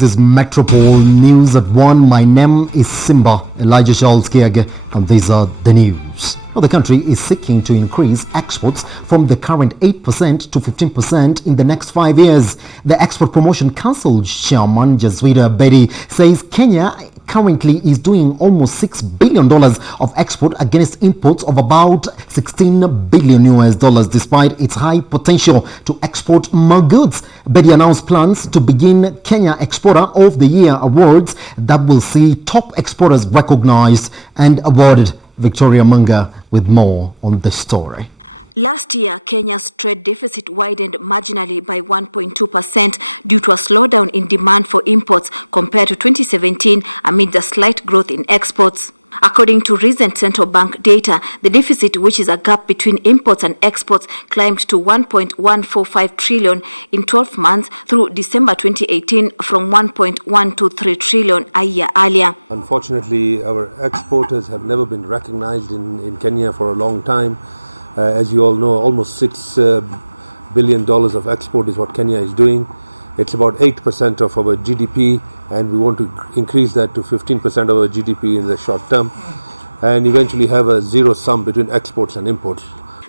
This is Metropol News at 1. My name is Simba Elijah Charles Kiage, and these are the news. Now, the country is seeking to increase exports from the current 8% to 15% in the next 5 years. The Export Promotion Council chairman, Jaswida Bedi, says Kenya currently is doing almost $6 billion of export against imports of about $16 billion despite its high potential to export more goods. Bedi announced plans to begin Kenya Exporter of the Year awards that will see top exporters recognized and awarded. Victoria Munga with more on the story. Last year, Kenya's trade deficit widened marginally by 1.2% due to a slowdown in demand for imports compared to 2017 amid a slight growth in exports. According to recent central bank data, the deficit, which is a gap between imports and exports, climbed to 1.145 trillion in 12 months through December 2018 from 1.123 trillion a year earlier. Unfortunately, our exporters have never been recognized in Kenya for a long time. As you all know, almost $6 billion of export is what Kenya is doing. It's about 8% of our GDP, and we want to increase that to 15% of our GDP in the short term, and eventually have a zero sum between exports and imports.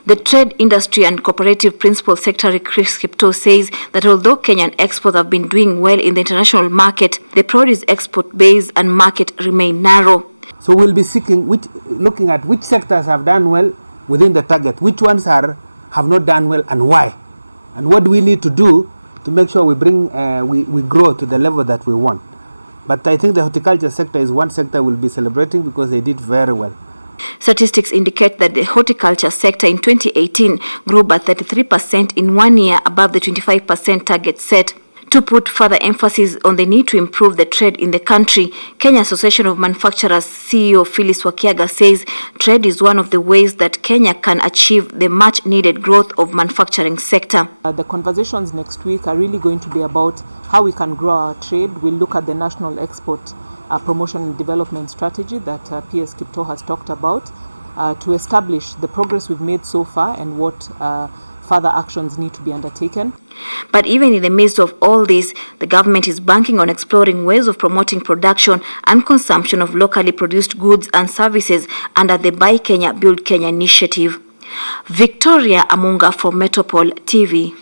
The Trade, Industry and Cooperative Principal Secretary Chris Kipto says that although Kenyan exports have been doing well in the international market, the produce export base and market remain narrow. So we'll be looking at which sectors have done well within the target, which ones have not done well and why, and what do we need to do to make sure we grow to the level that we want. But I think the horticulture sector is one sector we'll be celebrating because they did very well. Statistics indicate that the horticulture sector in 2018 grew by 33% in 1 year, above the 25% target set. To put further emphasis on the need to improve the trade in the country, Kenya Association of Manufacturers CEO Phyllis Wakiaga says trade is one of the ways that Kenya can achieve the much needed growth of manufacturing sector. The conversations next week are really going to be about how we can grow our trade. We'll look at the National Export Promotion and Development Strategy that PS Kipto has talked about to establish the progress we've made so far and what further actions need to be undertaken. But even in the midst of all this, the government is banking on exploring ways of promoting production and consumption of locally produced goods and services under the Buy Kenya, Build Kenya initiative. Victoria Amunga for Metropol TV.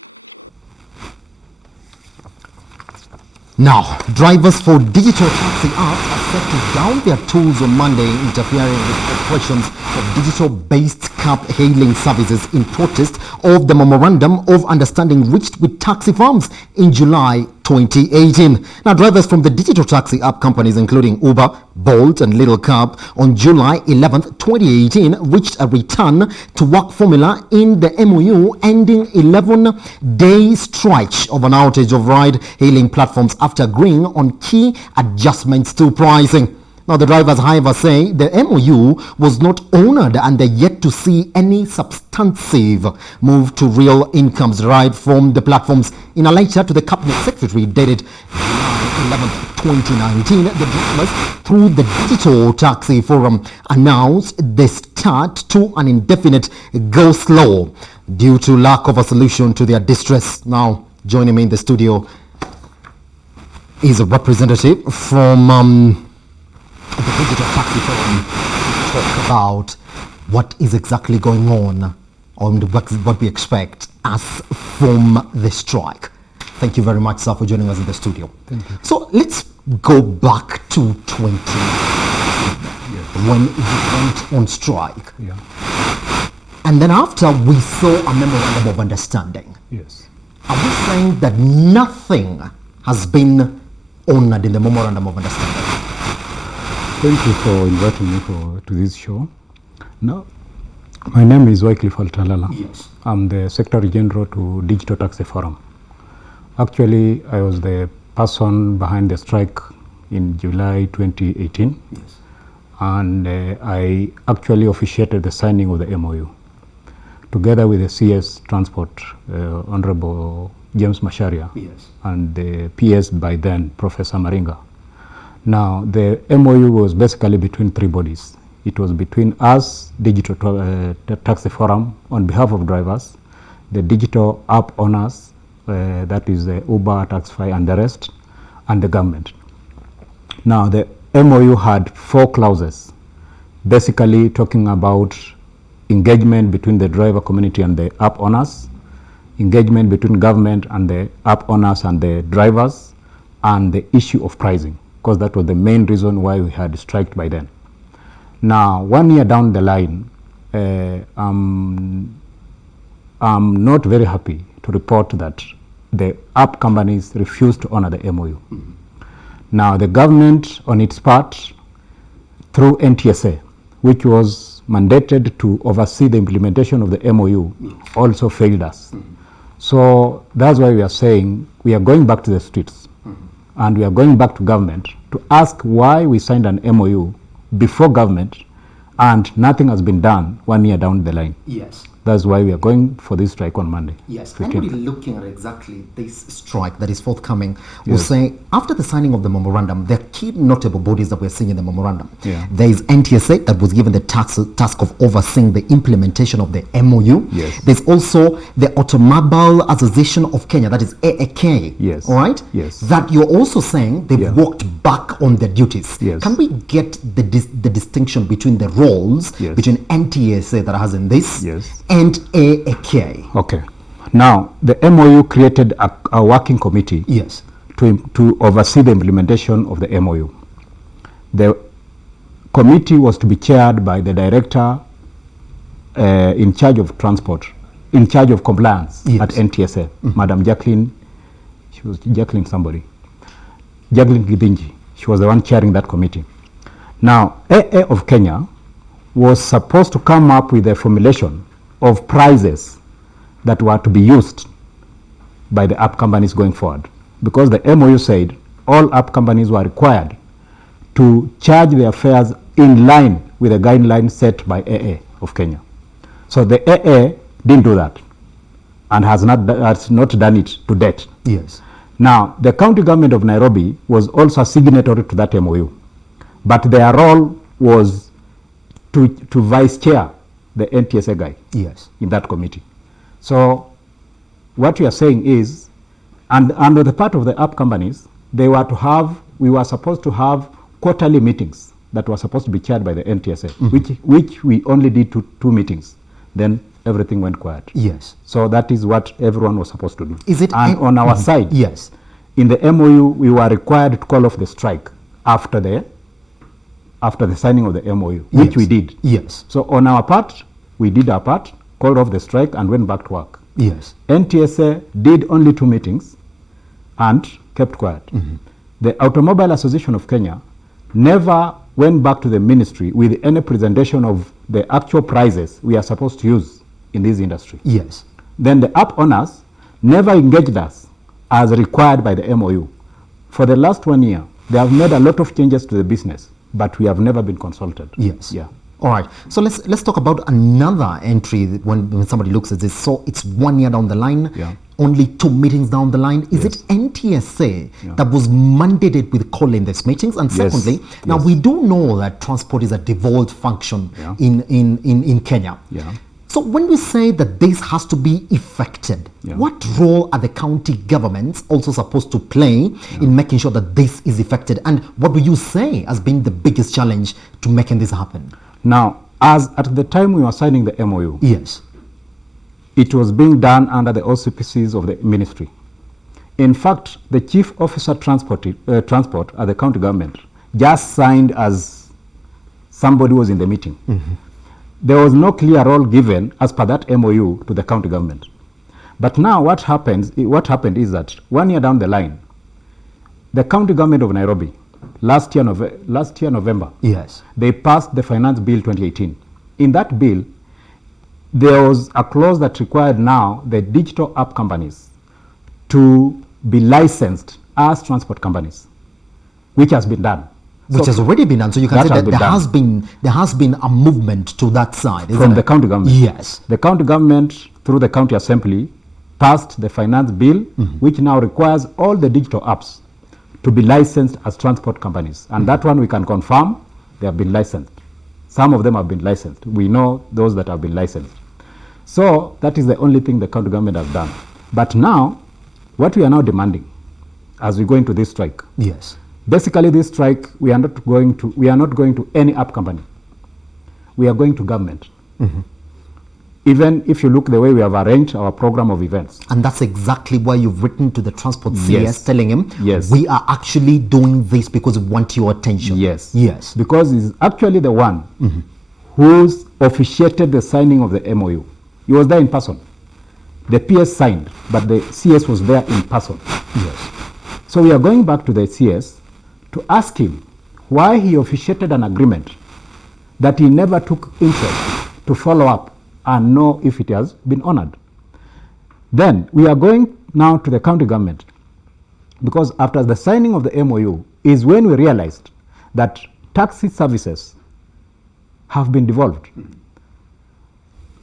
Now, drivers for digital taxi apps are set to down their tools on Monday, interfering with operations of digital-based cab hailing services in protest of the Memorandum of Understanding reached with taxi firms in July 2018. Now, drivers from the digital taxi app companies including Uber, Bolt and Little Cab on July 11, 2018 reached a return to work formula in the MOU, ending 11-day stretch of an outage of ride-hailing platforms after agreeing on key adjustments to pricing. Now, the drivers, however, say the MOU was not honored and they're yet to see any substantive move to real incomes derived from the platforms. In a letter to the Cabinet Secretary dated July 11, 2019, the drivers, through the Digital Taxi Forum, announced the start to an indefinite go slow due to lack of a solution to their distress. Now, joining me in the studio is a representative from the Digital Taxi Forum to talk about what is exactly going on and what we expect as from the strike. Thank you very much, sir, for joining us in the studio. Thank you. So let's go back to 20 when you went on strike. Yeah. And then after we saw a memorandum of understanding. Yes. Are we saying that nothing has been honored in the memorandum of understanding? Thank you for inviting me to this show. Now, my name is Wycliffe Altalala. Yes. I'm the Secretary General to Digital Taxi Forum. Actually, I was the person behind the strike in July 2018. Yes. And I actually officiated the signing of the MOU together with the CS Transport, Honorable James Masharia, Yes. and the PS by then, Professor Maringa. Now, the MOU was basically between three bodies. It was between us, Digital Taxi Forum, on behalf of drivers, the digital app owners, that is Uber, Taxify, and the rest, and the government. Now, the MOU had 4 clauses, basically talking about engagement between the driver community and the app owners, engagement between government and the app owners and the drivers, and the issue of pricing, because that was the main reason why we had striked by then. Now, 1 year down the line, I'm not very happy to report that the app companies refused to honor the MOU. Mm-hmm. Now, the government, on its part, through NTSA, which was mandated to oversee the implementation of the MOU, also failed us. Mm-hmm. So that's why we are saying we are going back to the streets, and we are going back to government to ask why we signed an MOU before government and nothing has been done 1 year down the line. Yes. That's why we are going for this strike on Monday. Yes, 15th. and we're looking at exactly this strike that is forthcoming. We'll say after the signing of the memorandum, there are key notable bodies that we're seeing in the memorandum. Yeah. There is NTSA that was given the task of overseeing the implementation of the MOU. Yes. There's also the Automobile Association of Kenya, that is AAK. Yes. All right? Yes. That you're also saying they've walked back on their duties. Yes. Can we get the distinction between the roles between NTSA that has in this and AAK? Okay. Now, the MOU created a working committee to oversee the implementation of the MOU. The committee was to be chaired by the director in charge of transport, in charge of compliance at NTSA, Madam Jacqueline, she was Jacqueline somebody, Jacqueline Gibinji. She was the one chairing that committee. Now, AA of Kenya was supposed to come up with a formulation of prices that were to be used by the app companies going forward, because the MOU said all app companies were required to charge their fares in line with the guidelines set by AA of Kenya. So the AA didn't do that and has not done it to date. Yes. Now, the county government of Nairobi was also a signatory to that MOU, but their role was to vice chair the NTSA guy in that committee. So what we are saying is, and under the part of the app companies, we were supposed to have quarterly meetings that were supposed to be chaired by the NTSA, which we only did two meetings. Then everything went quiet. Yes. So that is what everyone was supposed to do. Is it? And on our side, in the MOU, we were required to call off the strike after the signing of the MOU, which we did. Yes. So on our part, we did our part, called off the strike and went back to work. Yes. NTSA did only 2 meetings and kept quiet. The Automobile Association of Kenya never went back to the ministry with any presentation of the actual prices we are supposed to use in this industry. Yes. Then the app owners never engaged us as required by the MOU. For the last 1 year, they have made a lot of changes to the business, but we have never been consulted. Yes. Yeah. All right. So let's talk about another entry when somebody looks at this. So it's 1 year down the line, only 2 meetings down the line. Is it NTSA that was mandated with calling these meetings? And secondly, now we do know that transport is a devolved function in Kenya. Yeah. So when we say that this has to be effected, what role are the county governments also supposed to play in making sure that this is effected? And what would you say has been the biggest challenge to making this happen? Now, as at the time we were signing the MOU, it was being done under the auspices of the ministry. In fact, the chief officer transport at the county government just signed as somebody was in the meeting. There was no clear role given as per that MOU to the county government. But now what happened is that 1 year down the line, the county government of Nairobi, last year November, they passed the Finance Bill 2018. In that bill, there was a clause that required now the digital app companies to be licensed as transport companies, which has been done. Which has already been done. So you can say that there has been a movement to that side. From the county government. Yes. The county government, through the county assembly, passed the finance bill, which now requires all the digital apps to be licensed as transport companies. And that one we can confirm they have been licensed. Some of them have been licensed. We know those that have been licensed. So that is the only thing the county government has done. But now, what we are now demanding, as we go into this strike. Yes. Basically, this strike, we are not going to any app company. We are going to government. Even if you look the way we have arranged our program of events. And that's exactly why you've written to the Transport CS Yes. telling him, Yes. we are actually doing this because we want your attention. Yes. Yes. Because he's actually the one who's officiated the signing of the MOU. He was there in person. The PS signed, but the CS was there in person. Yes. So we are going back to the CS to ask him why he officiated an agreement that he never took interest to follow up and know if it has been honored. Then we are going now to the county government, because after the signing of the MOU is when we realized that taxi services have been devolved.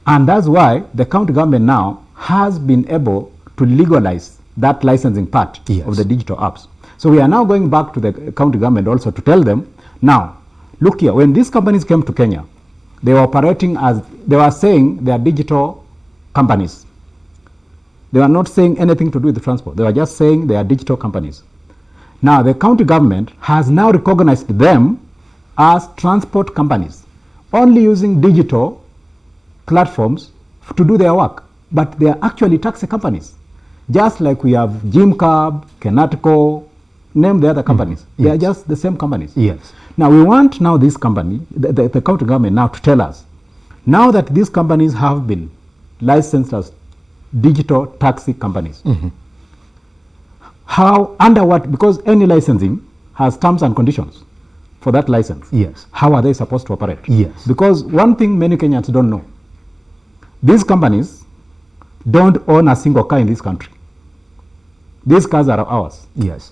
And that's why the county government now has been able to legalize that licensing part Yes. of the digital apps. So we are now going back to the county government also to tell them, now, look here, when these companies came to Kenya, they were operating as, they were saying they are digital companies. They were not saying anything to do with the transport. They were just saying they are digital companies. Now, the county government has now recognized them as transport companies, only using digital platforms to do their work. But they are actually taxi companies. Just like we have Gymcab, Kenatico, name the other companies. They are just the same companies. Yes. Now we want now this company, the county government now to tell us, now that these companies have been licensed as digital taxi companies, how, under what, because any licensing has terms and conditions for that license. Yes. How are they supposed to operate? Yes. Because one thing many Kenyans don't know, these companies don't own a single car in this country. These cars are ours. Yes.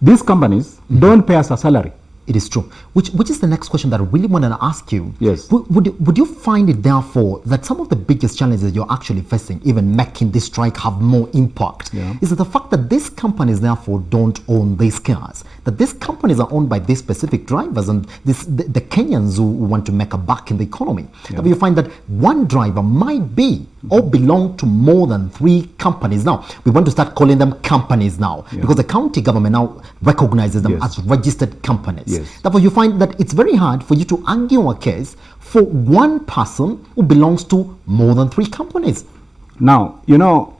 These companies don't pay us a salary. It is true. Which is the next question that I really want to ask you. Yes. Would you find it therefore that some of the biggest challenges you're actually facing, even making this strike have more impact, is that the fact that these companies therefore don't own these cars, that these companies are owned by these specific drivers and the Kenyans who want to make a buck in the economy. That you find that one driver might be or belong to more than 3 companies. Now, we want to start calling them companies now because the county government now recognizes them as registered companies. Yes. Therefore, you find that it's very hard for you to argue a case for one person who belongs to more than 3 companies. Now, you know,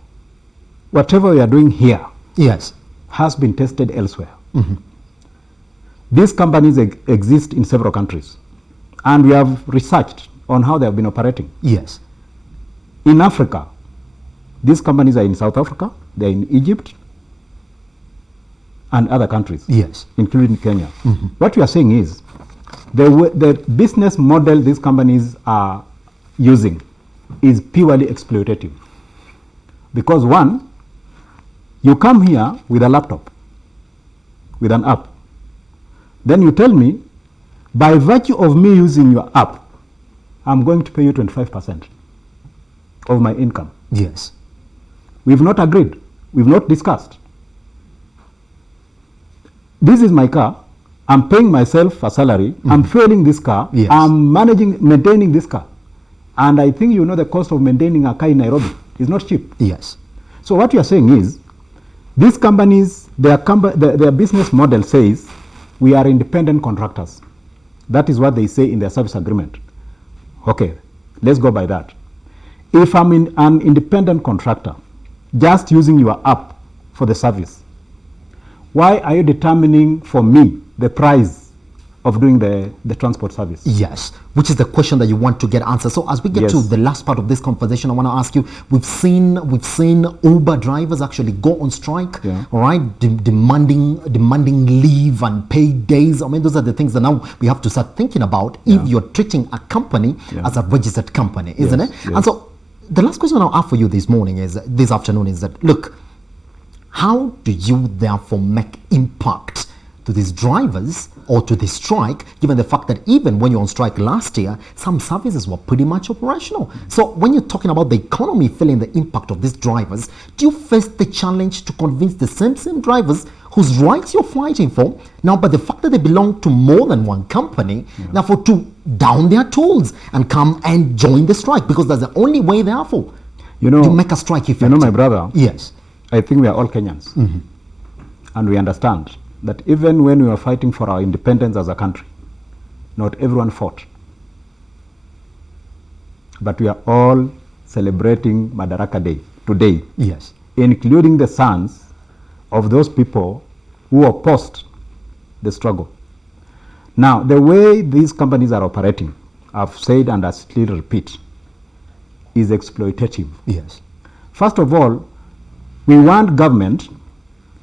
whatever we are doing here Yes. has been tested elsewhere. These companies exist in several countries, and we have researched on how they have been operating. Yes. In Africa, these companies are in South Africa, they're in Egypt, and other countries, Yes. including Kenya. What we are saying is the business model these companies are using is purely exploitative. Because one, you come here with a laptop, with an app. Then you tell me, by virtue of me using your app, I'm going to pay you 25% of my income. Yes. We've not agreed. We've not discussed. This is my car. I'm paying myself a salary. I'm fueling this car. Yes. I'm maintaining this car. And I think you know the cost of maintaining a car in Nairobi is not cheap. Yes. So what you are saying is, these companies, their business model says, we are independent contractors. That is what they say in their service agreement. Okay, let's go by that. If I'm an independent contractor, just using your app for the service, why are you determining for me the price of doing the transport service? Yes, which is the question that you want to get answered. So as we get to the last part of this conversation, I want to ask you, we've seen Uber drivers actually go on strike, all right, demanding leave and paid days. I mean, those are the things that now we have to start thinking about if you're treating a company as a registered company, isn't it? And so the last question I'll have for you this afternoon is that, look, how do you therefore make impact to these drivers or to this strike, given the fact that even when you're on strike last year, some services were pretty much operational? So when you're talking about the economy feeling the impact of these drivers, do you face the challenge to convince the same drivers whose rights you're fighting for, now by the fact that they belong to more than one company, therefore to down their tools and come and join the strike? Because that's the only way, therefore, to make a strike effective. You know, my brother, yes, I think we are all Kenyans. and we understand that even when we were fighting for our independence as a country, not everyone fought. But we are all celebrating Madaraka Day today, Yes. including the sons of those people who opposed the struggle. Now, the way these companies are operating, I've said and I still repeat, is exploitative. Yes. First of all, we want government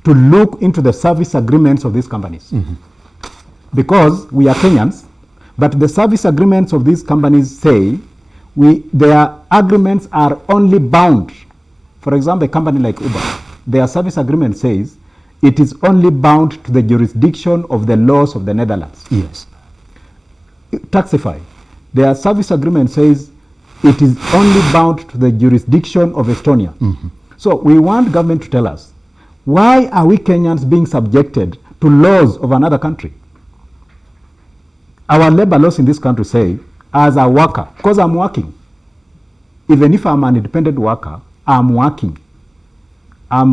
to look into the service agreements of these companies. Because we are Kenyans, but the service agreements of these companies say their agreements are only bound. For example, a company like Uber, their service agreement says it is only bound to the jurisdiction of the laws of the Netherlands. Yes. Taxify, their service agreement says it is only bound to the jurisdiction of Estonia. So we want government to tell us, why are we Kenyans being subjected to laws of another country? Our labor laws in this country say, as a worker, because I'm working, even if I'm an independent worker, I'm working. I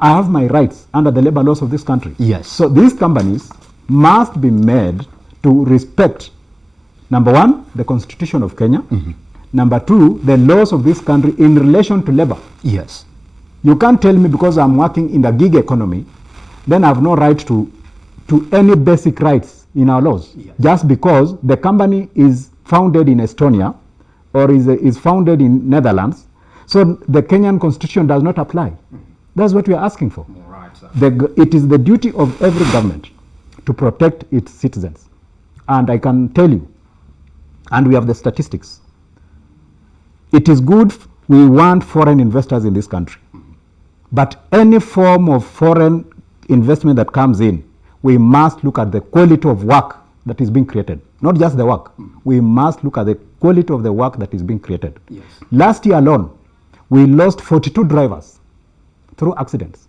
have my rights under the labor laws of this country. Yes. So these companies must be made to respect, number one, the Constitution of Kenya. Number two, the laws of this country in relation to labor. Yes. You can't tell me because I'm working in the gig economy, then I have no right to any basic rights in our laws. Yes. Just because the company is founded in Estonia or is founded in Netherlands, so the Kenyan constitution does not apply. That's what we are asking for. All right, sir. It is the duty of every government to protect its citizens. And I can tell you, and we have the statistics, it is good, we want foreign investors in this country. But any form of foreign investment that comes in, we must look at the quality of work that is being created. Not just the work. We must look at the quality of the work that is being created. Yes. Last year alone, we lost 42 drivers through accidents.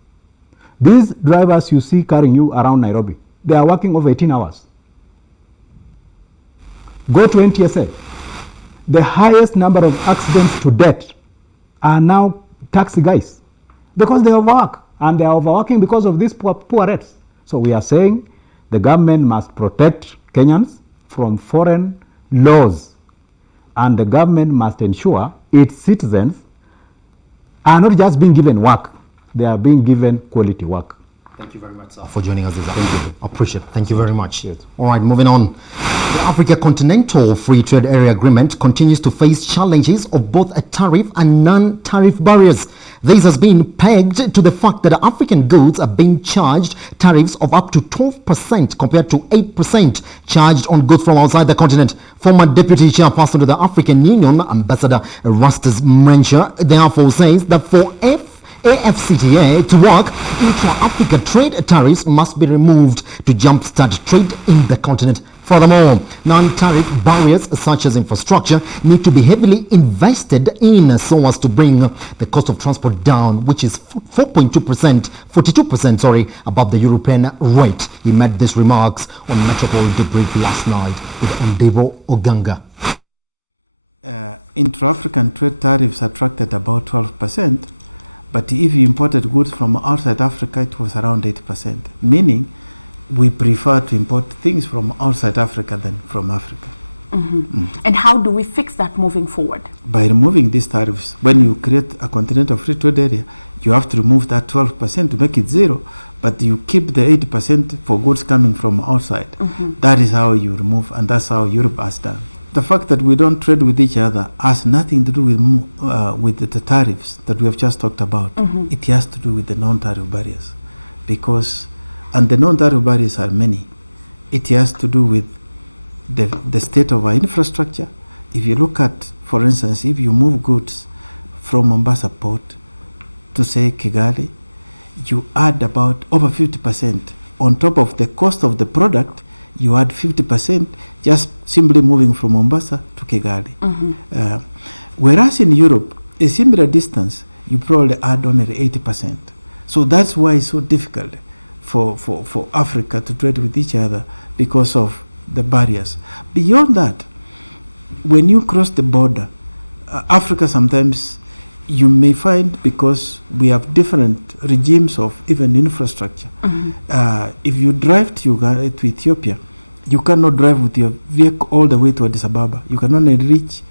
These drivers you see carrying you around Nairobi, they are working over 18 hours. Go to NTSA. The highest number of accidents to date are now taxi guys because they overwork, and they are overworking because of these poor rates. So we are saying the government must protect Kenyans from foreign laws, and the government must ensure its citizens are not just being given work, they are being given quality work. Thank you very much, sir, for joining us this afternoon. Thank you. Appreciate it. Thank you very much. Yes. All right, moving on. The Africa Continental Free Trade Area Agreement continues to face challenges of both a tariff and non-tariff barriers. This has been pegged to the fact that African goods are being charged tariffs of up to 12% compared to 8% charged on goods from outside the continent. Former Deputy Chairperson of the African Union, Ambassador Rastus Mencher, therefore says that for AfCFTA to work, intra-Africa trade tariffs must be removed to jumpstart trade in the continent. Furthermore, non-tariff barriers such as infrastructure need to be heavily invested in so as to bring the cost of transport down, which is 42% above the European rate. He made these remarks on Metropol debrief last night with Ondebo Oganga. Intra-African trade tariffs attracted about 12%, but if you imported goods from outside Africa, it was around 8%, meaning we prefer to import things from outside Africa than from Africa. And how do we fix that moving forward? By removing these tariffs. When you create a continental free trade area, you have to remove that 12% to make it zero, but you keep the 8% for goods coming from outside. That is how you remove, and that's how Europe has done. The fact that we don't trade with each other has nothing to do with the tariffs that we have just talked about. It has to do with the non-tariff barriers, and the non-tariff barriers are many. It has to do with the state of our infrastructure. If you look at, for instance, if you move goods from Mombasa port to, say, Kigali, you add about over 50%. On top of the cost of the product, you add 50% just simply moving from Mombasa to Kigali. Whereas in Europe, a similar distance, you probably add only 80%. So that's why it's so difficult for Africa to trade with each other, because of the barriers. Beyond that, when you cross the border, Africa sometimes you may find, because we have different regimes of even infrastructure, if you drive to Ethiopia, you cannot drive with your vehicle all the way to Addis Ababa. You can only reach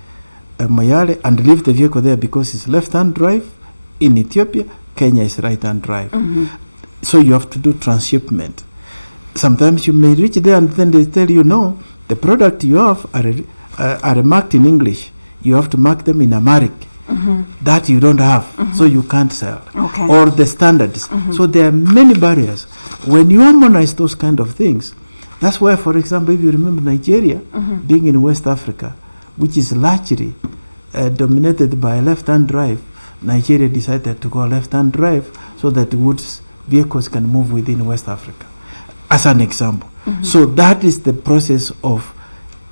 Mayale and leave the vehicle there because it's left-hand drive. In Ethiopia, Kenya is right-hand drive. So you have to do transshipment. Sometimes you may reach there and then they tell you, no, the product you have are marked in English. You have to mark them in Amharic. That you don't have, so you can't sell. Or the standards. So there are many barriers. When you harmonize those kind of things, that's why, for example, if you remember Nigeria being in West Africa, which is largely dominated by left-hand drive, Nigeria decided to go left-hand drive so that goods vehicles can move within West Africa, as an example. So that is the process of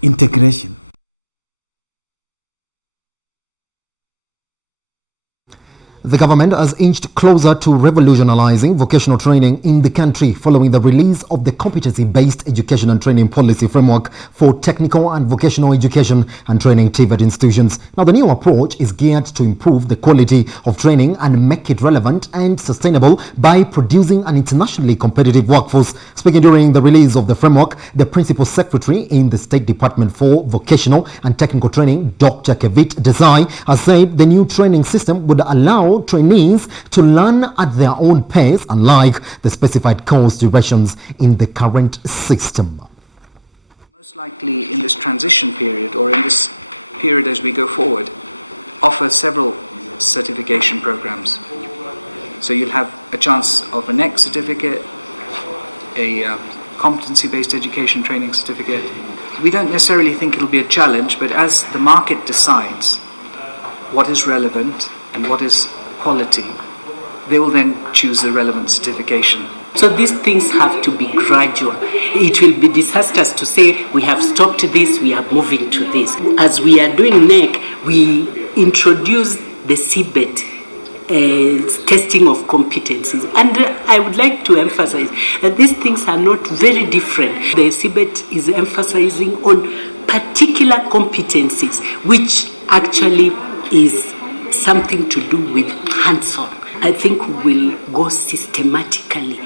integration. The government has inched closer to revolutionizing vocational training in the country following the release of the competency-based education and training policy framework for technical and vocational education and training TVET institutions. Now, the new approach is geared to improve the quality of training and make it relevant and sustainable by producing an internationally competitive workforce. Speaking during the release of the framework, the Principal Secretary in the State Department for Vocational and Technical Training, Dr. Kevit Desai, has said the new training system would allow trainees to learn at their own pace, unlike the specified course durations in the current system. Most likely in this transition period, or in this period as we go forward, offer several certification programs. So you'll have a chance of a NEC certificate, a competency-based education training certificate. We don't necessarily think it'll be a challenge, but as the market decides what is relevant and what is quality, they will then choose the relevant certification. So these things have to be gradual. It will be disastrous to say we have stopped this, we are moving to this. As we are doing NEC, we introduce the CBET testing of competencies. And I would like to emphasize that these things are not very different. The CBET is emphasizing on particular competencies, which actually is something to do with hands-on. I think we'll go systematically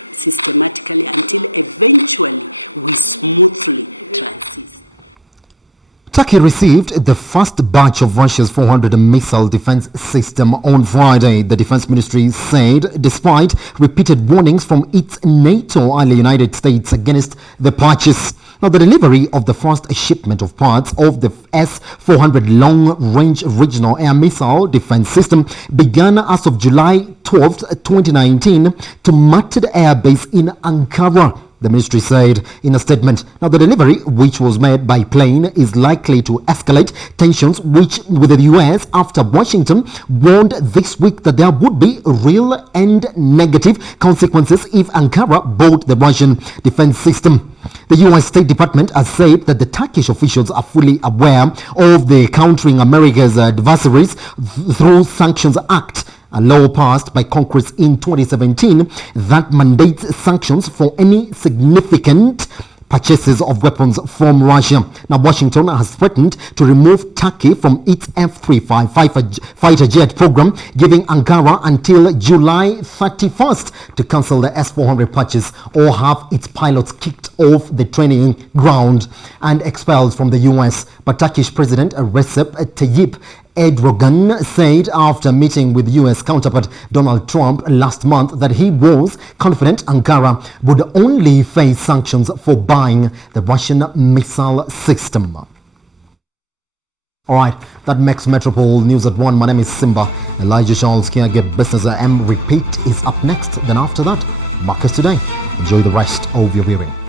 until eventually we smoothly transit. Turkey received the first batch of Russia's 400 missile defense system on Friday, the defense ministry said, despite repeated warnings from its NATO ally United States against the purchase. Now, the delivery of the first shipment of parts of the S-400 long-range regional air missile defense system began as of July 12, 2019 to Marted Air Base in Ankara, the ministry said in a statement. Now, the delivery, which was made by plane, is likely to escalate tensions with the US after Washington warned this week that there would be real and negative consequences if Ankara bought the Russian defense system. The US State Department has said that the Turkish officials are fully aware of the Countering America's Adversaries Through Sanctions Act, a law passed by Congress in 2017 that mandates sanctions for any significant purchases of weapons from Russia. Now, Washington has threatened to remove Turkey from its F-35 fighter jet program, giving Ankara until July 31st to cancel the S-400 purchase or have its pilots kicked off the training ground and expelled from the US. But Turkish President Recep Tayyip Erdogan said after meeting with US counterpart Donald Trump last month that he was confident Ankara would only face sanctions for buying the Russian missile system. All right, that makes Metropol News at 1. My name is Simba. Elijah Charles here. Get Business AM Repeat is up next. Then after that, Marcus Today. Enjoy the rest of your viewing.